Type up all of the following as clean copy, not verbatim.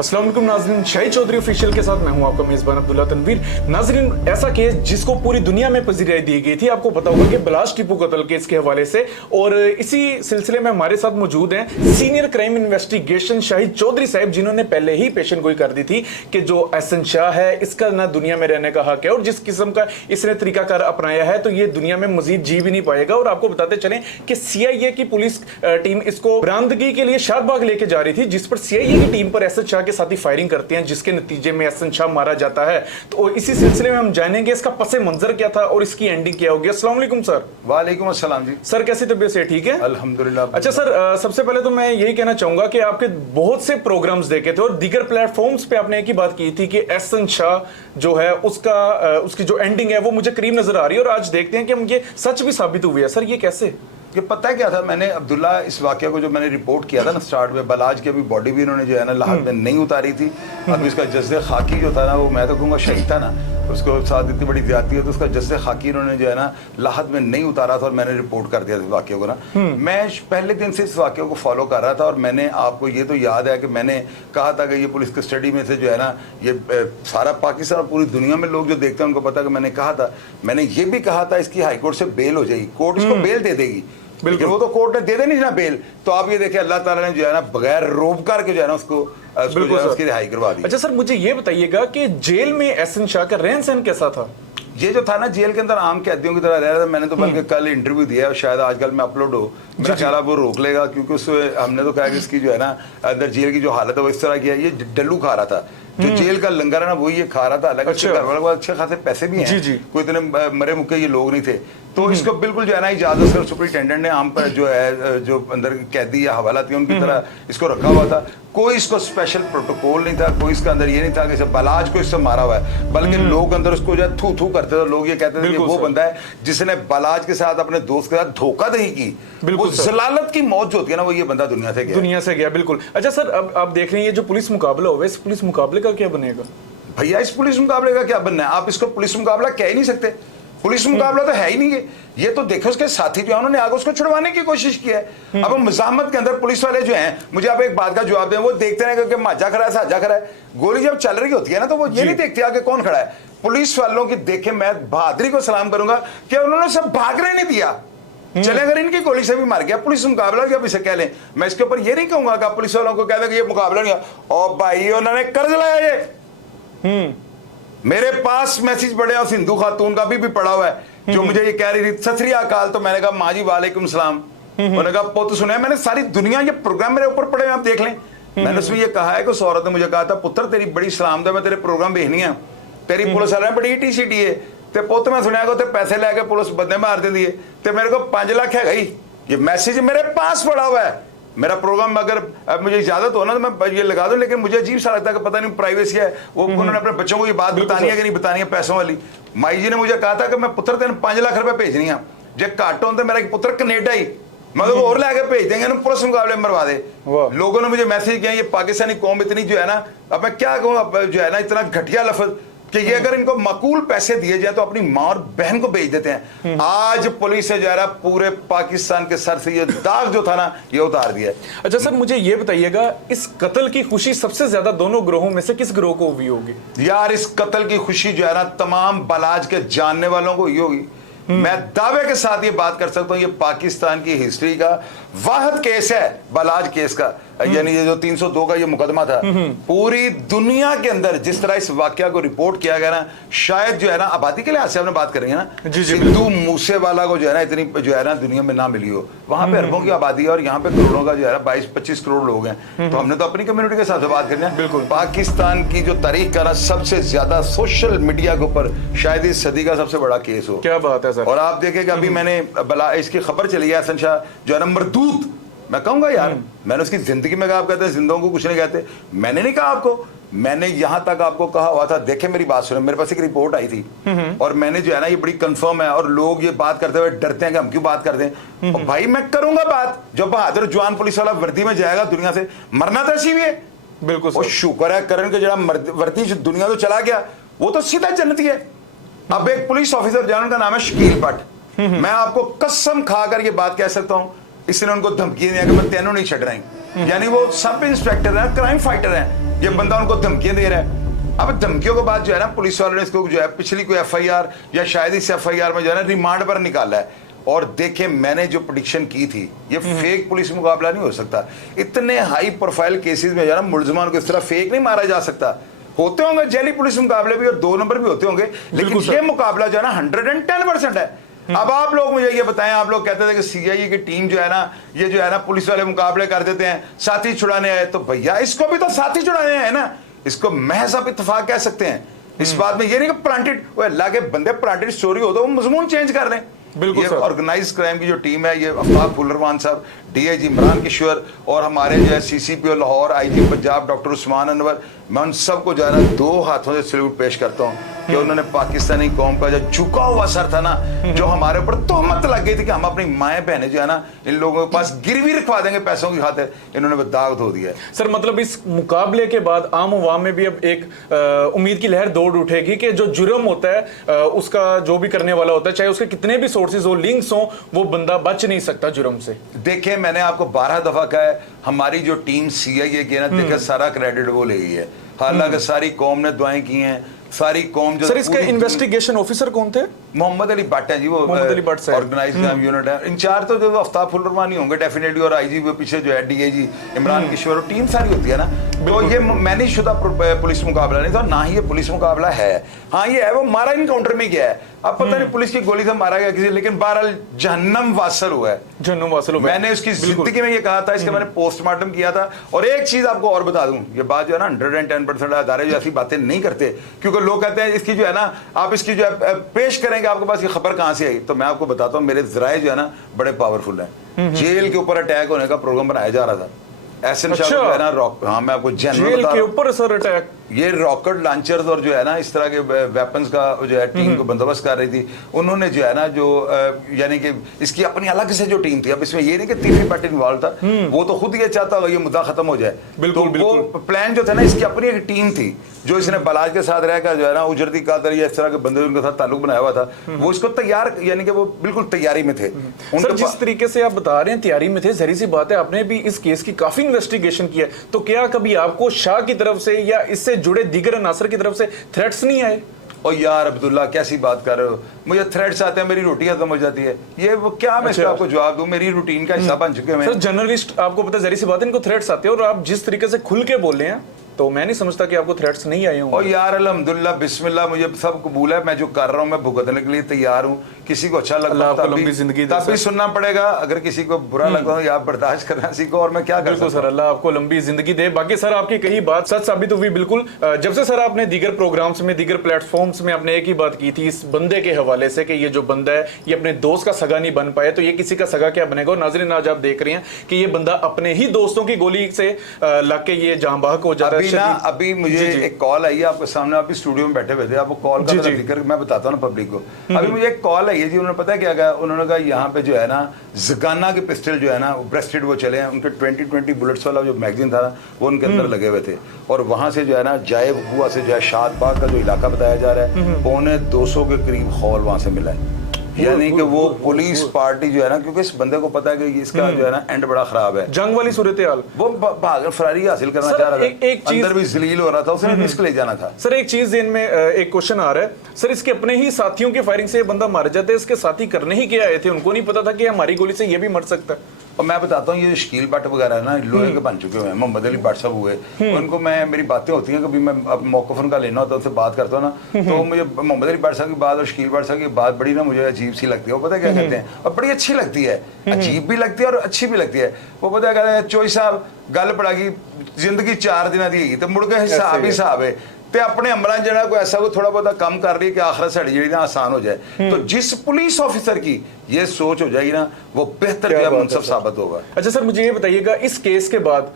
अस्सलाम वालेकुम नाज़रीन, शाहिद चौधरी ऑफिशियल के साथ मैं हूं आपका मेजबान अब्दुल्ला तनवीर। नाज़रीन, ऐसा केस जिसको पूरी दुनिया में पजीराई दी गई थी, आपको पता होगा कि बलाश टिपू कत्ल केस के हवाले से, और इसी सिलसिले में हमारे साथ मौजूद हैं senior crime investigation Shahid Chaudhary साहब, जिन्होंने पहले ही पेशन गोई कर दी थी कि जो एहसन शाह है इसका ना दुनिया में रहने का हक है, और जिस किस्म का इसने तरीकाकार अपनाया है तो ये दुनिया में मजीद जी भी नहीं पाएगा। और आपको बताते चलें कि सीआईए की पुलिस टीम इसको बरामदगी के लिए शाहबाग लेके जा रही थी, जिस पर सीआईए की टीम पर एहसन शाह के साथ ही फायरिंग करती हैं, जिसके नतीजे में एहसन शाह मारा जाता है। तो इसी सिलसिले में हम जानेंगे इसका पसे मंजर क्या था और इसकी एंडिंग क्या होगी। अस्सलाम वालेकुम सर। वालेकुम अस्सलाम जी। सर कैसी तबीयत है? ठीक है अल्हम्दुलिल्लाह। अच्छा सर, सबसे पहले तो मैं यही कहना चाहूंगा कि आपके बहुत से प्रोग्राम्स देखे थे और दीगर प्लेटफॉर्म्स पे आपने एक ही बात की थी कि एहसन शाह जो है उसकी जो एंडिंग है वो मुझे करीब नजर आ रही है, और आज देखते हैं कि ये सच भी साबित हुई है। सर ये कैसे? ये पता है क्या था, मैंने अब्दुल्ला इस वाक़े को जो मैंने रिपोर्ट किया था ना स्टार्ट में, बलाज की अभी बॉडी भी इन्होंने जो है ना लाहत में नहीं उतारी थी। अब इसका जस्से खाकी जो था ना, वो मैं तो कहूँगा शहीद था ना, उसको साथ इतनी बड़ी ज्यादती है तो उसका जस्से खाकी इन्होंने जो है ना लाहत में नहीं उतारा था, और मैंने रिपोर्ट कर दिया था इस वाक़े को ना। मैं पहले दिन से इस वाक़े को फॉलो कर रहा था, और मैंने आपको ये तो याद है कि मैंने कहा था कि ये पुलिस कस्टडी में से जो है ना, ये सारा पाकिस्तान और पूरी दुनिया में लोग जो देखते हैं उनको पता है कि मैंने कहा था, मैंने ये भी कहा था इसकी हाईकोर्ट से बेल हो जाएगी, कोर्ट इसको बेल दे देगी। लेकिन वो तो कोर्ट ने दे देनी ना बेल, तो आप ये देखिए अल्लाह ताला ने जो है ना बगैर रोबकार के जो है ना उसको उसकी रिहाई करवा दी। अच्छा सर, मुझे ये बताइएगा कि जेल में एहसन शाह का रहन सहन कैसा था? ये जो था ना जेल के अंदर आम कैदियों की तरह रह रहा था। मैंने तो बल्कि कल इंटरव्यू दिया है, शायद आजकल में अपलोड हो, मेरा ख्याल है वो रोक लेगा, क्योंकि उसमें हमने तो कहा कि इसकी जो है ना अंदर जेल की जो हालत है वो इस तरह की है। ये डल्लू खा रहा था, जो जेल का लंगर है ना वही ये खा रहा था। हालांकि अच्छा। घर वालों को अच्छे खासे पैसे भी हैं, जी। कोई इतने मरे मुक्के ये लोग नहीं थे। तो इसको बिल्कुल जो है ना इजाजत से सुपरिटेंडेंट ने आम पर जो है जो अंदर कैदी या हवाला थी उनकी तरह इसको रखा हुआ था। कोई इसको स्पेशल प्रोटोकॉल नहीं था, कोई इसका अंदर ये नहीं था कि बलाज को इससे मारा हुआ है, बल्कि लोग अंदर उसको जो है थू थू करते थे। लोग ये कहते थे कि वो बंदा है जिसने बलाज के साथ अपने दोस्त के साथ धोखाधड़ी की, वो जलालत की मौत जो होती है ना, वो ये बंदा दुनिया से गया। बिल्कुल। अच्छा सर, अब आप देख रहे हैं ये जो पुलिस मुकाबला होगा, इस पुलिस मुकाबले का क्या बनेगा? भैया इस पुलिस मुकाबले का क्या बनना है? आप इसको पुलिस मुकाबला कह ही नहीं सकते, पुलिस मुकाबला तो है ही नहीं। ये तो देखो उसके साथी जो है उन्होंने आगे उसको छुड़वाने की कोशिश की है। अब मज़ाहमत के अंदर पुलिस वाले जो हैं, मुझे आप एक बात का जवाब दें, वो देखते हैं कि माजा खड़ा है साजा खड़ा है। गोली जब चल रही होती है ना तो वो ये नहीं देखते आगे कौन खड़ा है। पुलिस वालों की देखे मैं बहादुरी को सलाम करूंगा कि उन्होंने सब भागने नहीं दिया। चले अगर इनकी गोली से भी मार गया, पुलिस मुकाबला जब इसे कह लें, मैं इसके ऊपर ये नहीं कहूंगा कि पुलिस वालों को कह दें कि ये मुकाबला नहीं है। और भाई उन्होंने कर्ज लाया ये। मेरे पास मैसेज पड़े उस हिंदू खातून का भी पड़ा हुआ है जो मुझे ये कह रही थी सत श्री अकाल। तो मैंने कहा माँ जी वालेकुम सलाम। उन्होंने कहा पुत्र सुना है मैंने सारी दुनिया, ये प्रोग्राम मेरे ऊपर पड़े हैं आप देख लें। मैंने उसमें ये कहा है कि उस औरत ने मुझे कहा था पुत्र तेरी बड़ी सलाम है, मैं तेरे प्रोग्राम भेजनी है, तेरी पुलिस वाले बड़ी ईटी सीटी है, ते पुत मैं सुनिया को पैसे लेके पुलिस बंदे मार दी है, तो मेरे को 5 लाख है गई। ये मैसेज मेरे पास पड़ा हुआ है। मेरा प्रोग्राम अगर मुझे इजाजत हो ना तो मैं ये लगा दूं, लेकिन मुझे अजीब सा लगता है कि पता नहीं प्राइवेसी है, वो उन्होंने अपने बच्चों को ये बात बतानी है कि नहीं बतानी है पैसों वाली। माई जी ने मुझे कहा था कि मैं पुत्र तेन 5 लाख रुपए भेजनी है, जे घट हो तो मेरा एक पुत्र कनेडा ही मतलब और लेके भेज देंगे ना, पुलिस मुकाबले मरवा दे। लोगों ने मुझे मैसेज किया ये पाकिस्तानी कौम इतनी जो है ना, अब मैं क्या कहूँ, अब जो है ना इतना घटिया लफ्ज कि ये अगर इनको माकूल पैसे दिए जाए तो अपनी माँ और बहन को भेज देते हैं। आज पुलिस से जा रहा पूरे पाकिस्तान के सर से ये दाग जो था ना ये उतार दिया। अच्छा सर, मुझे ये बताइएगा इस कत्ल की खुशी सबसे ज्यादा दोनों ग्रोहों में से किस ग्रोह को हुई होगी? यार इस कत्ल की खुशी जो है ना तमाम बलाज के जानने वालों को ही होगी। मैं दावे के साथ ये बात कर सकता हूँ, ये पाकिस्तान की हिस्ट्री का वाहिद केस है बलाज केस का, यानी ये जो 302 का ये मुकदमा था। पूरी दुनिया के अंदर जिस तरह इस वाकया को रिपोर्ट किया गया ना, शायद जो है ना आबादी के लिहाज से हमने बात करेंगे ना, सिद्धू मूसेवाला को जो है ना इतनी जो है ना दुनिया में ना मिली हो। वहां पे अरबों की आबादी है और यहाँ पे करोड़ों का जो है ना 22-25 करोड़ लोग हैं। तो हमने तो अपनी कम्युनिटी के साथ बात करनी है। बिल्कुल पाकिस्तान की जो तारीख का ना सबसे ज्यादा सोशल मीडिया के ऊपर शायद इस सदी का सबसे बड़ा केस हो। क्या बात है सर। और आप देखेंगे अभी मैंने बला इसकी खबर चली है, एहसन शाह जो है ना मरदूत, मैं कहूंगा यार मैंने उसकी जिंदगी में कहा, आप कहते हैं जिंदों को कुछ नहीं कहते, मैंने नहीं कहा आपको, मैंने यहां तक आपको कहा हुआ था। देखे मेरी बात सुने, मेरे पास एक रिपोर्ट आई थी और मैंने जो है ना ये बड़ी कंफर्म है, और लोग ये बात करते हुए डरते हैं कि हम क्यों बात करते हैं। और भाई मैं करूंगा बात, जो बहादुर जवान पुलिस वाला वर्दी में जाएगा दुनिया से, मरना तो ऐसी भी है। बिल्कुल और शुक्र है करण के जरा वर्दी दुनिया तो चला गया, वो तो सीधा जन्नती है। अब एक पुलिस ऑफिसर जनरल का नाम है शकील भट्ट, मैं आपको कसम खाकर ये बात कह सकता हूं इसने उनको धमकी दिया कि मैं तेनों नहीं छड़ रही, यानी वो सब इंस्पेक्टर है, क्राइम फाइटर है, ये बंदा उनको धमकियां दे रहा है। अब धमकियों के बाद जो है ना पुलिस वालों ने इसको जो है पिछली कोई FIR या शायद इस FIR में जो है ना रिमांड पर निकाला है। और देखें मैंने जो प्रेडिक्शन की थी, ये फेक पुलिस मुकाबला नहीं हो सकता। इतने हाई प्रोफाइल केसेस में जो है ना मुलजमान को इस तरह फेक नहीं मारा जा सकता। होते होंगे जेली पुलिस मुकाबले भी और 2 नंबर भी होते होंगे, लेकिन ये मुकाबला जो है ना 110% है। अब आप लोग मुझे ये बताएं, आप लोग कहते थे कि CIA की टीम जो है ना, ये जो है ना पुलिस वाले मुकाबले कर देते हैं, साथी छुड़ाने आए, तो भैया इसको भी तो साथी छुड़ाने आए ना, इसको महज आप इत्तेफाक कह सकते हैं। इस बात में ये नहीं कि प्लांटेड, वो अल्लाह के बंदे प्लांटेड स्टोरी हो तो वो मजमून चेंज कर लें। बिल्कुल ये सर। ऑर्गेनाइज क्राइम की जो टीम है, ये अफ्ताब फुलरमान साहब, DIG इमरान किशोर और हमारे जो है CCPO Lahore, IG Punjab doctor Usman Anwar, मैं उन सबको जो है ना 2 हाथों से सैल्यूट पेश करता हूँ कि उन्होंने पाकिस्तानी कौम का जो झुका हुआ सर था ना, जो हमारे ऊपर तोहमत लग गई थी कि हम अपनी माएँ बहनें जो है ना इन लोगों के पास गिरवी रखवा देंगे पैसों की खातिर, इन्होंने वो दाग धो दिया है। सर मतलब इस मुकाबले के बाद आम अवाम में भी अब एक उम्मीद की लहर दौड़ उठेगी कि जो जुर्म होता है उसका जो भी करने वाला होता है, चाहे उसके कितने भी सोर्सेज हो, लिंक्स हो, वो बंदा बच नहीं सकता जुर्म से। देखिए मैंने आपको 12 दफा कहा है, हमारी जो टीम CIA की है ना, देखिए सारा क्रेडिट वो ले गई है, हालांकि सारी कौम ने दुआएं की हैं, सारी कौम जो सर इसका इन्वेस्टिगेशन ऑफिसर कौन थे? मोहम्मद अली भट्ट है जी, वो मोहम्मद अली भट्ट साहब ऑर्गेनाइज क्राइम यूनिट है। इंचार्ज तो जो अफ्ताब फुलरमान ही होंगे डेफिनेटली, और IG वो पीछे जो है DIG इमरान किशोर और टीम सारी होती है ना। तो ये मैनेज शुदा पुलिस मुकाबला नहीं था, ना ही ये पुलिस मुकाबला है। हाँ ये है, वो मारा इनकाउंटर में गया है, अब पता नहीं पुलिस की गोली से मारा गया किसी, लेकिन बहरहाल जहन्नम वासल हुआ है, जहन्नम वासल हुआ। मैंने उसकी जिंदगी में ये कहा था, इसका मैंने पोस्टमार्टम किया था। और एक चीज आपको और बता दूं, ये बात जो है ना 110% अदारे जो ऐसी बातें नहीं करते, क्योंकि लोग कहते हैं इसकी जो है ना आप इसकी जो है पेश करेंगे, आपके पास ये खबर कहां से आई। तो मैं आपको बताता हूं, मेरे जराए जो है ना बड़े पावरफुल हैं। जेल के ऊपर अटैक होने का प्रोग्राम बनाया जा रहा था, एहसन शाह जो है ना हाँ मैं आपको जेल के ऊपर सर अटैक, ये रॉकेट लॉन्चर्स और जो है ना इस तरह के वेपन्स का जो है टीम को बंदोबस्त कर रही थी। उन्होंने जो है ना जो यानी कि इसकी अपनी अलग से जो टीम थी, अब इसमें ये नहीं कि तीसरी पार्टी इन्वॉल्व था, वो तो खुद ये चाहता होगा ये मुद्दा खत्म हो जाए। बिल्कुल, तो बिल्कुल। वो प्लान जो था ना, इसकी अपनी एक टीम थी जो इसने बलाज के साथ रहकर जो है ना उजरती कादर या इस तरह के बंदे उनके साथ ताल्लुक बनाया हुआ था, वो इसको तैयार यानी कि वो बिल्कुल तैयारी में थे। सर जिस तरीके से आप बता रहे हैं तैयारी में थे, जहरी सी बात है आपने भी इस केस की काफी इन्वेस्टिगेशन किया है, तो क्या कभी आपको शाह की तरफ से या इससे जुड़े दीगर अनासर की तरफ से थ्रेट्स नहीं आए? और यार अब्दुल्ला कैसी बात कर रहे हो, मुझे थ्रेट्स आते हैं, मेरी रोटी खत्म हो जाती है, ये वो क्या मैं इसका आपको जवाब दूं, मेरी रूटीन का हिस्सा बन चुके हैं। सर जर्नलिस्ट आपको पता है जहरी सी बात है, इनको थ्रेट्स आते हैं, और आप जिस तरीके से खुल के बोल रहे हैं तो मैं नहीं समझता कि आपको थ्रेट्स नहीं आए होंगे। और यार अल्हम्दुलिल्लाह बिस्मिल्लाह, मुझे सब कबूल है, मैं जो कर रहा हूँ मैं भुगतने के लिए तैयार हूँ। किसी को अच्छा लगता है तब भी सुनना पड़ेगा, अगर किसी को बुरा लगता है आप बर्दाश्त करना सीखो, और मैं क्या कर सकता हूं। सर अल्लाह आपको लंबी जिंदगी दे। बाकी सर आपकी कही बात सच साबित हुई बिल्कुल। जब से सर आपने दीगर प्रोग्राम्स में, दीगर प्लेटफॉर्म्स में आपने एक ही बात की थी इस बंदे के हवाले से कि ये जो बंदा है ये अपने दोस्त का सगा नहीं बन पाया, तो ये किसी का सगा क्या बनेगा। और नाज़रीन आज आप देख रहे हैं कि ये बंदा अपने ही दोस्तों की गोली से लग के ये जान बहक हो जा रहा है। अभी मुझे एक कॉल आई है आपके सामने, आप स्टूडियो में बैठे हुए थे, आपको कॉल का जिक्र मैं बताता हूँ ना पब्लिक को। अभी मुझे एक कॉल आई है जी, उन्होंने पता है क्या कहा, उन्होंने कहा यहाँ पे जो है ना ज़गाना के पिस्टल जो है ना ब्रेस्टेड वो चले हैं, उनके 20 बुलेट्स वाला जो मैगजीन था ना वो उनके अंदर लगे हुए थे। और वहाँ से जो है ना जायब हुआ से जो है शादबाग का जो इलाका बताया जा रहा है, 250 के करीब हॉल वहाँ से मिला है। यानी कि वो पुलिस पार्टी जो है ना, क्योंकि इस बंदे को पता है कि इसका जो है ना एंड बड़ा खराब है, जंग वाली सूरत हाल, वो भाग फरारी हासिल करना चाह रहा था, अंदर भी जलील हो रहा था, उसने रिस्क ले जाना था। सर एक चीज इनमें एक क्वेश्चन आ रहा है सर, इसके अपने ही साथियों की फायरिंग से ये बंदा मार जाता है, इसके साथी करने ही क्या आए थे, उनको नहीं पता था कि हमारी गोली से ये भी मर सकता है। और मैं बताता हूँ ये शकील भट्ट वगैरह है ना लोहे के बन चुके हुए हैं, मोहम्मद अली भट्ट साहब हुए, उनको मैं मेरी बातें होती हैं, कभी मैं मौक़िफ़ उनका लेना होता है उनसे बात करता हूँ ना, तो मुझे मोहम्मद अली भट्ट साहब की बात और शकील भट्ट साहब की बात बड़ी ना मुझे अजीब सी लगती है। वो पता है क्या कहते हैं, और बड़ी अच्छी लगती है, अजीब भी लगती है और अच्छी भी लगती है। वो पता है कहते हैं चोई साहब गल पड़ा गई जिंदगी 4 दिन दी तो मुड़ के हिसाब ही हिसाब है, ते अपने अमला जरा को ऐसा कोई थोड़ा बहुत कम कर रही है कि आखिरत साड़ी जी ना आसान हो जाए। तो जिस पुलिस ऑफिसर की ये सोच हो जाएगी ना, वो बेहतर जो मुनसफ साबित होगा। अच्छा सर मुझे ये बताइएगा, इस केस के बाद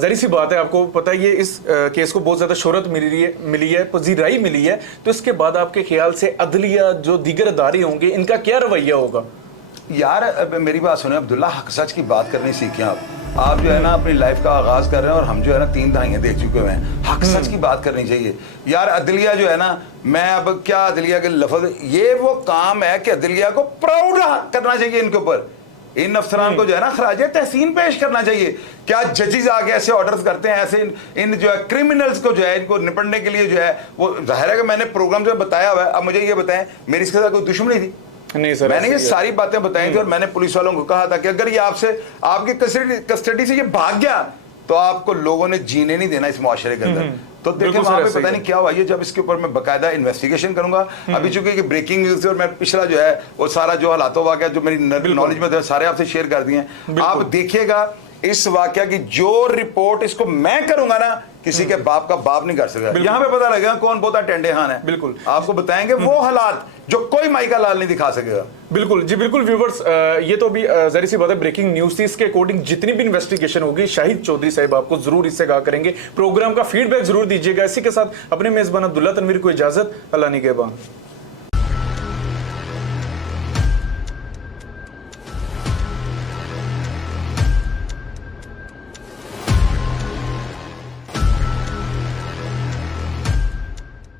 जरी सी बात है, आपको पता है ये इस केस को बहुत ज्यादा शोहरत मिली है, पजीराई मिली है, तो इसके बाद आपके ख्याल से अदलिया जो दीगर अदारे होंगे इनका क्या रवैया होगा? यार मेरी बात सुने अब्दुल्ला, हक सच की बात करनी सीखें आप जो है ना अपनी लाइफ का आगाज कर रहे हैं, और हम जो है ना 3 दहाइयाँ देख चुके हुए हैं, हक सच की बात करनी चाहिए यार। अदलिया जो है ना, मैं अब क्या अदलिया के लफ्ज, ये वो काम है कि अदलिया को प्राउड करना चाहिए इनके ऊपर। इन अफसरान को जो है ना खराज तहसीन पेश करना चाहिए। क्या जजेस आके ऐसे ऑर्डर्स करते हैं, ऐसे इन जो है क्रिमिनल्स को जो है इनको निपटने के लिए जो है वो जाहिर है कि मैंने प्रोग्राम में बताया हुआ है। अब मुझे ये बताएं, मेरी इसके साथ कोई दुश्मनी थी? नहीं सर, मैंने ये सारी बातें बताई थी और मैंने पुलिस वालों को कहा था कि अगर ये आपसे आपकी कस्टडी से ये भाग गया तो आपको लोगों ने जीने नहीं देना इस मुआशरे के अंदर। तो देखें वहां पे पता नहीं क्या हुआ, ये जब इसके ऊपर मैं बकायदा इन्वेस्टिगेशन करूंगा। अभी चूंकि कि ब्रेकिंग न्यूज और मैं पिछला जो है वो सारा जो हालातों वाकया जो मेरी नॉलेज में थे सारे आपसे शेयर कर दिए हैं। आप देखिएगा इस वाकया की जो रिपोर्ट इसको मैं करूंगा ना, किसी के बाप का बाप नहीं कर सकेगा। यहाँ पे पता लगेगा कौन बहुत टेंडे हान है। बिल्कुल आपको बताएंगे वो हालात जो कोई माइका लाल नहीं दिखा सकेगा। बिल्कुल जी, बिल्कुल व्यूवर्स, ये तो अभी जाहिर सी बात है ब्रेकिंग न्यूज थी। इसके अकॉर्डिंग जितनी भी इन्वेस्टिगेशन होगी शाहिद चौधरी साहब आपको जरूर इससे आगाह करेंगे। प्रोग्राम का फीडबैक जरूर दीजिएगा। इसी के साथ अपने मेजबान अब्दुल्ला तनवीर को इजाजत। अल्लाह निगहबान।